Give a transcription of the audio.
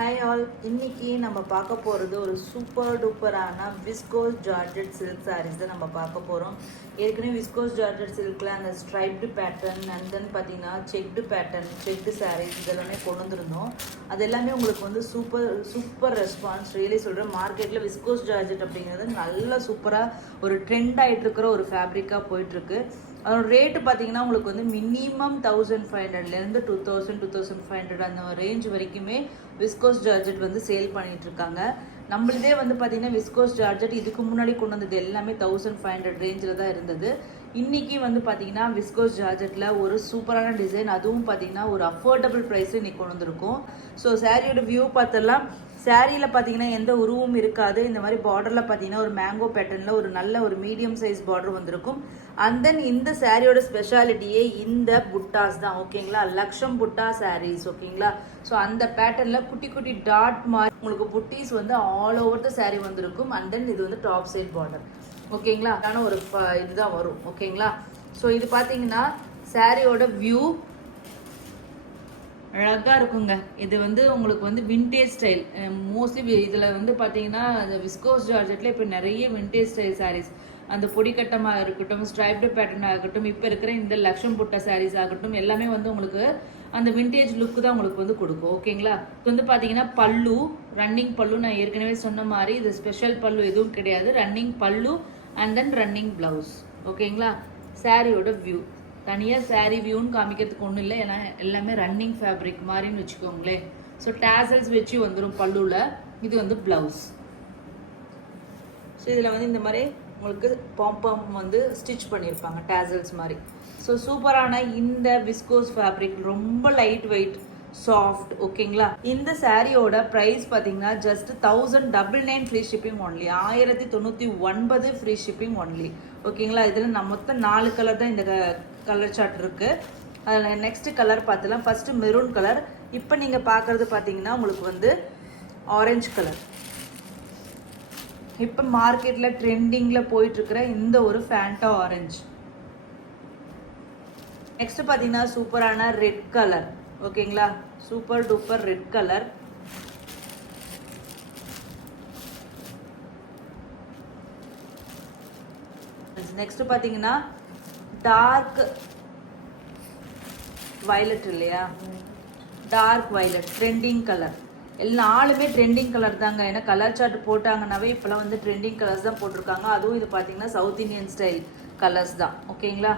Hi all, இன்னைக்கு நம்ம பார்க்க போகிறது ஒரு சூப்பர் டூப்பரான விஸ்கோஸ் ஜார்ஜெட் சில்க் சாரீஸ் தான் நம்ம பார்க்க போகிறோம். ஏற்கனவே விஸ்கோஸ் ஜார்ஜெட் சில்கில் அந்த ஸ்ட்ரைப்டு பேட்டர்ன் அண்ட் தென் பார்த்தீங்கன்னா செக்டு பேட்டர்ன், செக்டு சாரீஸ் இதெல்லாமே கொண்டு வந்திருந்தோம். அது எல்லாமே உங்களுக்கு வந்து சூப்பர் ரெஸ்பான்ஸ். ரியலி சொல்கிறேன், மார்க்கெட்டில் விஸ்கோஸ் ஜார்ஜெட் அப்படிங்கிறது நல்லா சூப்பராக ஒரு ட்ரெண்ட் ஆகிட்டு இருக்கிற ஒரு ஃபேப்ரிக்காக போயிட்டுருக்கு. அதோட ரேட்டு பார்த்தீங்கன்னா உங்களுக்கு வந்து மினிமம் 1500லேருந்து 2500 அந்த ரேஞ்ச் வரைக்குமே விஸ்கோஸ் ஜார்ஜெட் வந்து சேல் பண்ணிட்டு இருக்காங்க. நம்மளதே வந்து பார்த்தீங்கன்னா விஸ்கோஸ் ஜார்ஜெட் இதுக்கு முன்னாடி கொண்டு வந்தது எல்லாமே 1500 ரேஞ்சில் தான் இருந்தது. இன்னைக்கு வந்து பார்த்தீங்கன்னா விஸ்கோஸ் ஜார்ஜெட்டில் ஒரு சூப்பரான டிசைன், அதுவும் பார்த்தீங்கன்னா ஒரு அஃபோர்டபுள் ப்ரைஸில் இன்னைக்கு கொண்டு வந்திருக்கும். ஸோ சாரியோட வியூ பார்த்தெல்லாம் சாரியில் பார்த்தீங்கன்னா எந்த உருவும் இருக்காது. இந்த மாதிரி பார்டரில் பார்த்தீங்கன்னா ஒரு மேங்கோ பேட்டர்னில் ஒரு நல்ல ஒரு மீடியம் சைஸ் பார்டர் வந்திருக்கும். அண்ட் தென் இந்த சாரியோட ஸ்பெஷாலிட்டியே இந்த புட்டாஸ் தான். ஓகேங்களா, லக்ஷம் புட்டா சாரீஸ். ஓகேங்களா, ஸோ அந்த பேட்டர்னில் குட்டி குட்டி டாட் மாதிரி உங்களுக்கு புட்டீஸ் வந்து ஆல் ஓவர் த சாரீ வந்திருக்கும். அண்ட் தென் இது வந்து டாப் சைட் பார்டர். ஓகேங்களா, அதான ஒரு இதுதான் வரும். ஓகேங்களா, ஸோ இது பார்த்தீங்கன்னா சாரியோட வியூ அழகாக இருக்குங்க. இது வந்து உங்களுக்கு வந்து விண்டேஜ் ஸ்டைல். மோஸ்ட்லி இதில் வந்து பார்த்தீங்கன்னா இந்த விஸ்கோஸ் ஜார்ஜெட்டில் இப்போ நிறைய விண்டேஜ் ஸ்டைல் சாரீஸ், அந்த பொடிக்கட்டமாக இருக்கட்டும், ஸ்ட்ரைப்டு பேட்டர்னாக இருக்கட்டும், இப்போ இருக்கிற இந்த லக்ஷம் புட்டா சாரீஸ் ஆகட்டும், எல்லாமே வந்து உங்களுக்கு அந்த விண்டேஜ் லுக்கு தான் உங்களுக்கு வந்து கொடுக்கும். ஓகேங்களா, இது வந்து பார்த்தீங்கன்னா பல்லு, ரன்னிங் பல்லு. நான் ஏற்கனவே சொன்ன மாதிரி இது ஸ்பெஷல் பல்லு எதுவும் கிடையாது, ரன்னிங் பல்லு அண்ட் தென் ரன்னிங் பிளவுஸ். ஓகேங்களா, சாரியோட வியூ தனியாக சாரீ வியூன்னு காமிக்கிறதுக்கு ஒன்றும் இல்லை, ஏன்னா எல்லாமே ரன்னிங் ஃபேப்ரிக் மாதிரின்னு வச்சுக்கோங்களேன். ஸோ டேசல்ஸ் வச்சு வந்துடும் பல்லுவில். இது வந்து பிளவுஸ். ஸோ இதில் வந்து இந்த மாதிரி உங்களுக்கு பாம்பம் வந்து ஸ்டிச் பண்ணியிருப்பாங்க டேசல்ஸ் மாதிரி. ஸோ சூப்பரான இந்த விஸ்கோஸ் ஃபேப்ரிக், ரொம்ப லைட் வெயிட், சாஃப்ட். ஓகேங்களா, இந்த சாரியோட ப்ரைஸ் பார்த்தீங்கன்னா just 1099 free shipping only. 1099 free shipping only. ஓகேங்களா, இதில் நம்ம மொத்தம் 4 கலர் தான் இந்த கலர் சார்ட் இருக்குது. அதில் நெக்ஸ்ட் கலர் பார்த்துலாம். First maroon colour. இப்போ நீங்கள் பார்க்குறது பார்த்தீங்கன்னா உங்களுக்கு வந்து ஆரஞ்சு கலர். இப்போ மார்க்கெட்டில் ட்ரெண்டிங்கில் போயிட்டுருக்கிற இந்த ஒரு ஃபேண்டா ஆரஞ்சு. நெக்ஸ்ட் பார்த்தீங்கன்னா சூப்பரான ரெட் கலர். ஓகேங்களா, super duper red colour. Next பார்த்தீங்கன்னா டார்க் வயலட் இல்லையா, டார்க் வயலட் ட்ரெண்டிங் கலர். எல்லாருமே ட்ரெண்டிங் கலர் தாங்க. ஏன்னா கலர் சார்ட் போட்டாங்கன்னாவே இப்போலாம் வந்து ட்ரெண்டிங் கலர்ஸ் தான் போட்டிருக்காங்க. அதுவும் இது பார்த்தீங்கன்னா சவுத் இந்தியன் ஸ்டைல் கலர்ஸ் தான். ஓகேங்களா,